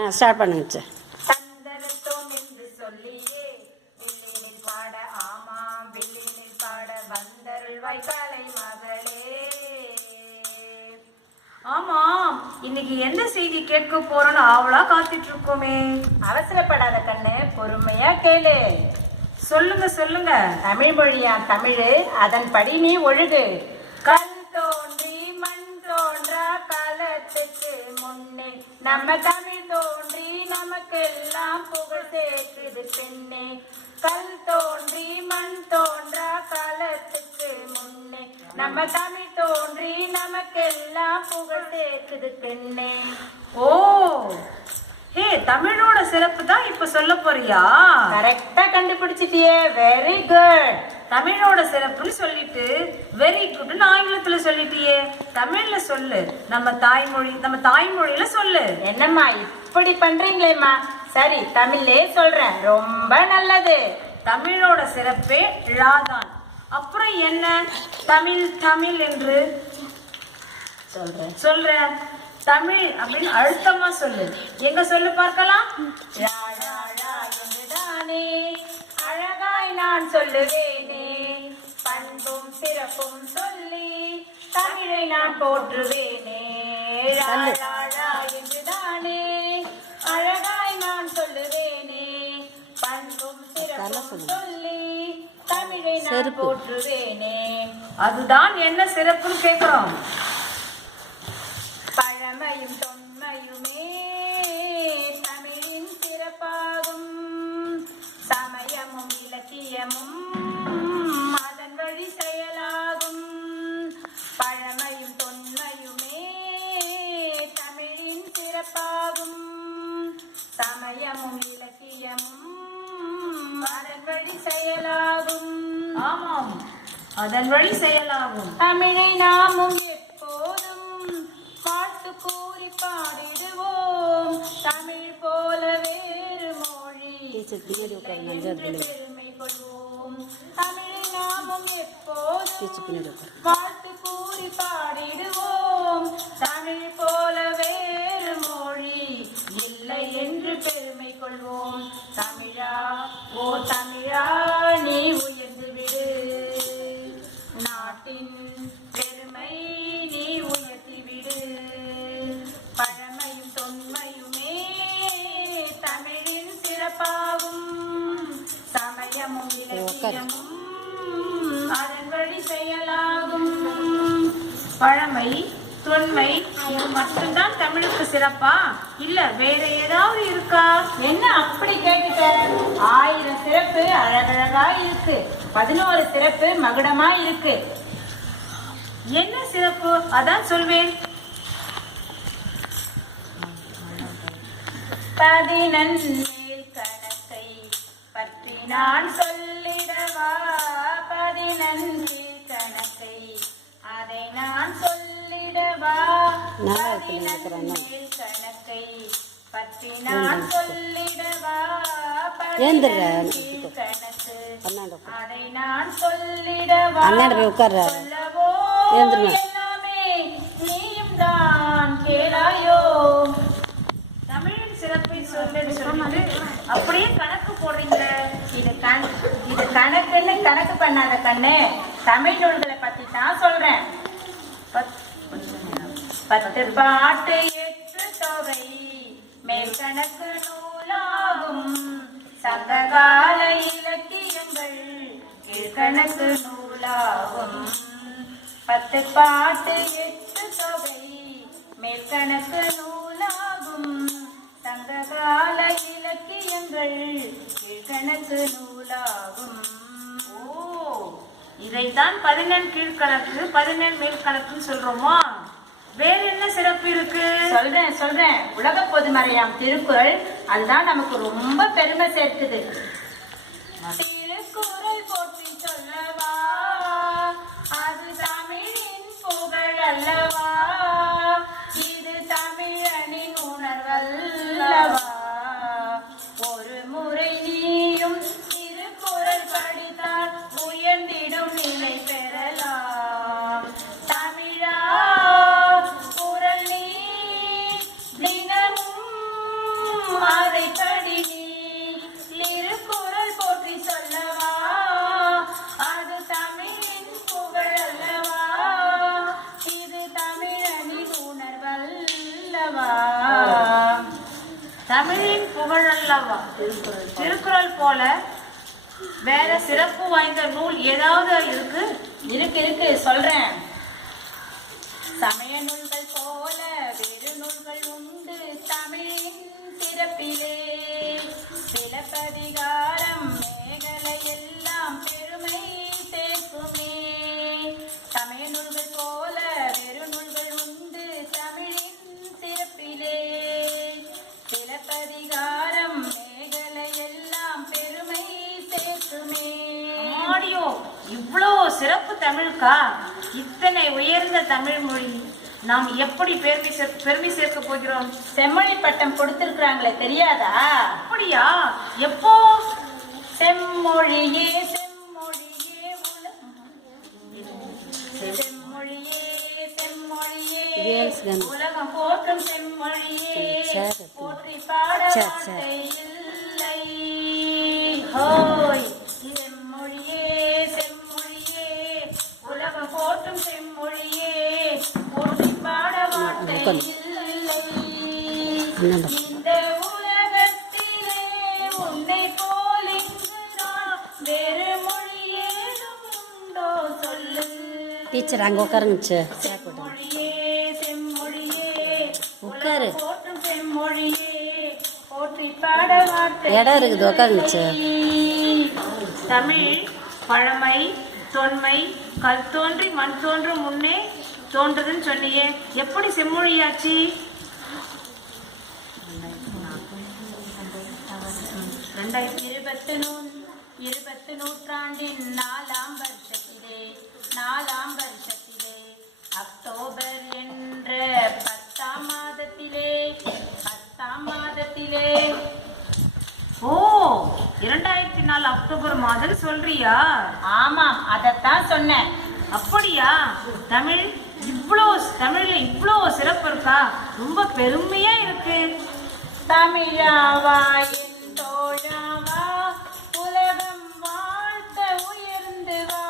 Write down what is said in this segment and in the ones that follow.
ஆ start பண்ணுங்க sir சொல்லியே பாட ஆமாம் ஆமாம் இன்னைக்கு எந்த செய்தி கேட்க போறோம்னு ஆவலா காத்துட்டு இருக்கோமே. அவசரப்படாத கண்ணு பொறுமையா கேளு. சொல்லுங்க சொல்லுங்க. தமிழ் மொழியா தமிழு அதன்படி நீ ஒழுகு. கல் தோன்றி மண் தோன்றா காலத்துக்கு முன்னே நம்ம தமிழ் நமக்கெல்லாம் புகழ் சேர்க்குது பெண்ணே. கல் தோன்றி மண் தோன்றா காலத்துக்கு முன்னே. நம்ம தமிழ் தோன்றி நமக்கெல்லாம் புகழ் சேர்க்குது பெண்ணே. ஓ ஹே தமிழோட சிறப்பு தான் இப்ப சொல்ல போறியா? கரெக்டா கண்டுபிடிச்சிட்டியே. வெரி குட் தமிழோட சிறப்புன்னு சொல்லிட்டு வெரி குட்னு ஆங்கிலத்துல சொல்லிட்டியே. தமிழ்ல சொல்லு. நம்ம தாய்மொழி நம்ம தாய்மொழியில சொல்லு. என்னம்மா இப்படி பண்றீங்களேம்மா. சரி தமிழ்லே சொல்றேன். ரொம்ப நல்லது. தமிழோட சிறப்பே ழாதான் அப்புறம் என்ன? தமிழ் தமிழ் என்று. சொல்றேன். சொல்றேன். தமிழ் அப்படின்னு அழுத்தமா சொல்லு. எங்க சொல்லு பார்க்கலாம்? என்றுதானே அழகாய் நான் சொல்லுவேனே பண்பும் சிறப்பும் சொல்லி தமிழை நான் போற்றுவேனே. என்றுதானே அழகாய் நான் சொல்லுவேனே பண்பும் சிறப்பும் சொல்லி. தமிழை நான் போற்றுவேனே. அதுதான் என்ன சிறப்புன்னு கேக்குறோம். பழமையும் தொன்மையுமே தமிழின் சிறப்பாகும். சமயமும் இலக்கியமும் அதன் வழி செயலாகும். பழமையும் தொன்மையுமே தமிழின் சிறப்பாகும். சமயமும் இலக்கியமும் அதன் வழி செயலாகும். ஆமாம் அதன் வழி செயலாகும். தமிழை நாமும் பின்னாடி உட்காருங்க அஞ்சாவது பிள்ளைங்க டீச்சர் பின்னாடி உட்காரு வாழ்த்து கூறி பாடிடுவோம் தமிழ் போல வேறு மொழி இல்லை என்று பெருமை கொள்வோம் தமிழா ஓ தமிழா. இலக்கியமும் அதன் பழமை தொன்மை இது மட்டும்தான் தமிழுக்கு சிறப்பா? இல்ல வேற ஏதாவது இருக்கா? என்ன அப்படி கேட்டுட்ட? ஆயிரம் சிறப்பு அழகழகா இருக்கு. பதினோரு சிறப்பு மகுடமா இருக்கு. என்ன சிறப்பு? அதான் சொல்வேன். பதினன்மேல் கணக்கை பற்றி நான் சொல்ல தான் கேளாயோ தமிழின் சிறப்பை சொல்லுன்னு சொல்லிட்டு அப்படியே கணக்கு போடுறீங்க இது கணக்கு இது கணக்குன்னு கணக்கு பண்ணாத கண்ணு. தமிழ் நூல்கள் பத்தி தான் சொல்றேன் பத்- பத்து பாட்டு எட்டு தொகை. மேற்கணக்கு நூலாகும். சங்ககால இலக்கியங்கள் கீழ்கணக்கு நூலாகும். பத்து பாட்டு எட்டு தொகை. மேற்கணக்கு நூலாகும். சங்ககால இலக்கியங்கள் கீழ்கணக்கு நூலாகும். ஓ இதைத்தான் பதினெண் கீழ்கணக்கு பதினெண் மேற்கணக்குன்னு சொல்றோமா? வேற என்ன சிறப்பு இருக்கு? சொல்றேன் சொல்றேன். உலக பொதுமறையாம் திருக்குறள் அதுதான் நமக்கு ரொம்ப பெருமை சேர்க்குது. திருக்குறள் போற்றி சொல்லவா? அது தமிழின் புகழ் அல்லவா? இது தமிழனின் உணர்வல்ல. தமிழா நீ திருக்குறள் போற்றி சொல்லவா? அது தமிழின் புகழ் அல்லவா? இது தமிழனின் உணர்வல்லவா? தமிழின் புகழ் அல்லவா? திருக்குறள் திருக்குறள் போல வேற சிறப்பு வாய்ந்த நூல் ஏதாவது இருக்கு? இருக்கு இருக்கு சொல்றேன். சமய நூல்கள் போல சிலப்பதிகாரம் மேகலை எல்லாம் பெருமை சேர்க்குமே. தமிழ் நூல்கள் போல வேறு நூல்கள் உண்டு தமிழின் சிறப்பிலே. சிலப்பதிகாரம் மேகலை எல்லாம் பெருமை சேர்க்குமே. ஆடியோ இவ்வளோ சிறப்பு தமிழுக்கா? இத்தனை உயர்ந்த தமிழ் மொழி. நாம் எப்படி பெருமை சேர் பெருமை சேர்க்க போகிறோம்? செம்மொழி பட்டம் கொடுத்திருக்கிறாங்களே தெரியாதா? அப்படியா? எப்போ? செம்மொழியே செம்மொழியே செம்மொழியே செம்மொழியே. உலகம் போற்றும் செம்மொழியே. போற்றி பாட சொல்லு. டீச்சர் அங்கே உட்காருங்க உட்காரு. இடம் இருக்குது, உட்காருங்க. தமிழ் பழமை தொன்மை கல் தோன்றி மண் தோன்றும் முன்னே தோன்றுதுன்னு சொன்னியே. எப்படி செம்மொழியாச்சு? ரெண்டாயிரத்தி இருபத்து நூ இருபத்து நூற்றாண்டின் நாலாம் வருஷத்திலே நாலாம் வருஷத்திலே அக்டோபர் என்ற பத்தாம் மாதத்திலே பத்தாம் மாதத்திலே. ஓ இரண்டாயிரத்தி நாலு அக்டோபர் மாதம் சொல்றியா? ஆமாம் அதைத்தான் சொன்னேன். அப்படியா? தமிழ் இவ்வளோ தமிழில் இவ்வளோ சிறப்பு இருக்கா? ரொம்ப பெருமையா இருக்கு. தமிழாவா தோழாவா உலகம் வாழ்த்த உயர்ந்து வா.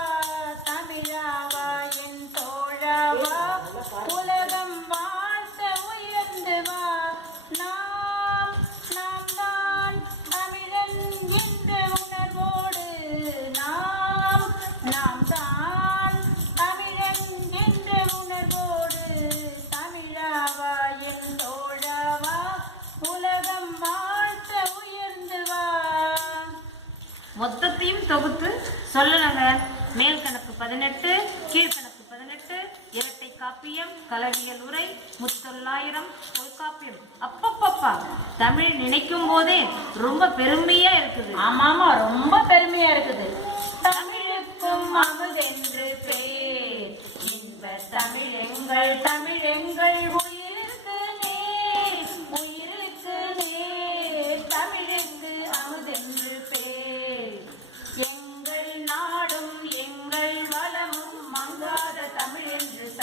தமிழாவா என் தோழாவா உலகம் வாழ்த்த உயர்ந்து வா. நாம் நாம் தான் தமிழன் என்று மொத்தத்தையும் தொகுத்து சொல்லணுங்க மேல் கணக்கு பதினெட்டு கீழ்கணக்கு பதினெட்டு இரட்டை காப்பியம் கலவியல் உரை முத்தொள்ளாயிரம் தொல்காப்பியம் அப்பப்பப்பா தமிழ் நினைக்கும் போதே ரொம்ப பெருமையா இருக்குது. ஆமாமா ரொம்ப பெருமையா இருக்குது.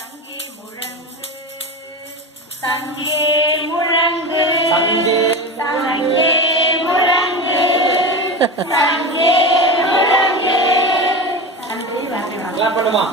சங்கே முழங்கு சங்கே முழங்கு சங்கே முழங்கு சங்கே முழங்கு நன்றி வணக்கம் பண்ணுமா?